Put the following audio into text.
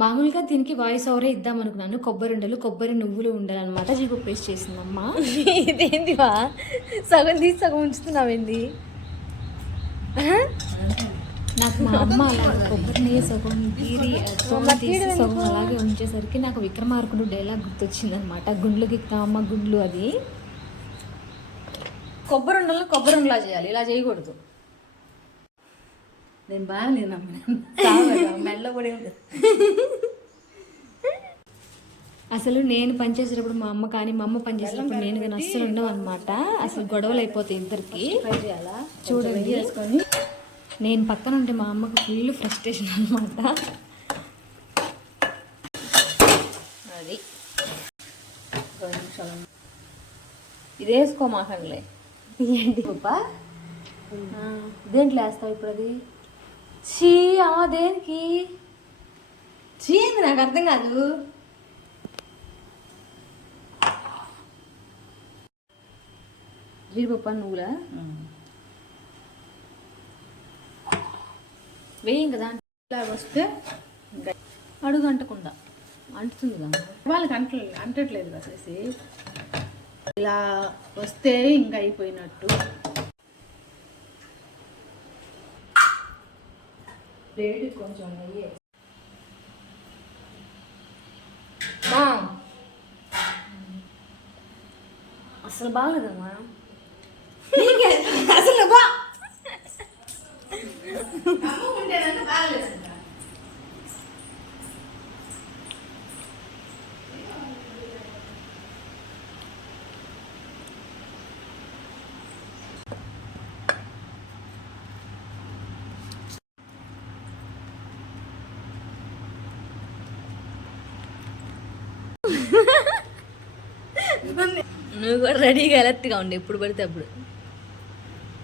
మామూలుగా దీనికి వాయిస్ ఓవరే ఇద్దాం అనుకున్నాను. కొబ్బరి ఉండలు, కొబ్బరి నువ్వులు ఉండాలన్నమాట. జీడిపప్పు పేస్ట్ చేసిందమ్మా. ఇదేంటివా సగం తీసి సగం ఉంచుతున్నావేంది? నాకు మా అమ్మ అలాగే కొబ్బరిని సగం తీసి సగం అలాగే ఉంచేసరికి నాకు విక్రమార్కుడు డైలాగ్ గుర్తొచ్చింది అనమాట. గుండ్లు గిక్తామమ్మ గుండ్లు అది. కొబ్బరి ఉండలు కొబ్బరి ఉండలా చేయాలి, ఇలా చేయకూడదు. నేను బాగా నేను మెల్ల కూడా అసలు నేను పనిచేసేటప్పుడు మా అమ్మ కానీ మా అమ్మ పనిచేసేటప్పుడు నేను కానీ అస్సలు ఉండవు అనమాట. అసలు గొడవలు అయిపోతాయి ఇద్దరికి. చూడండి వేసుకొని నేను పక్కన ఉంటే మా అమ్మకు ఫుల్ ఫ్రస్ట్రేషన్ అనమాట. అది ఇది వేసుకోమాకండిలే. ఏంటి గొప్ప దేంట్లో వేస్తావు ఇప్పుడు అది? చీ అమ్మా, దేనికి చీంది నాకు అర్థం కాదు. జీడిపప్పు నువ్వులా వేయం కదా. ఇలా వస్తే అడుగు అంటకుండా అంటుతుంది కదా. వాళ్ళకి అంటట్లేదు వచ్చేసి ఇలా వస్తే ఇంకా అయిపోయినట్టు. వేడి కొంచెం నెయ్యి అసలు బాగలేదమ్మా. అసలు నువ్వు కూడా రెడీగా ఎలర్ట్గా ఉండే ఎప్పుడు పడితే అప్పుడు.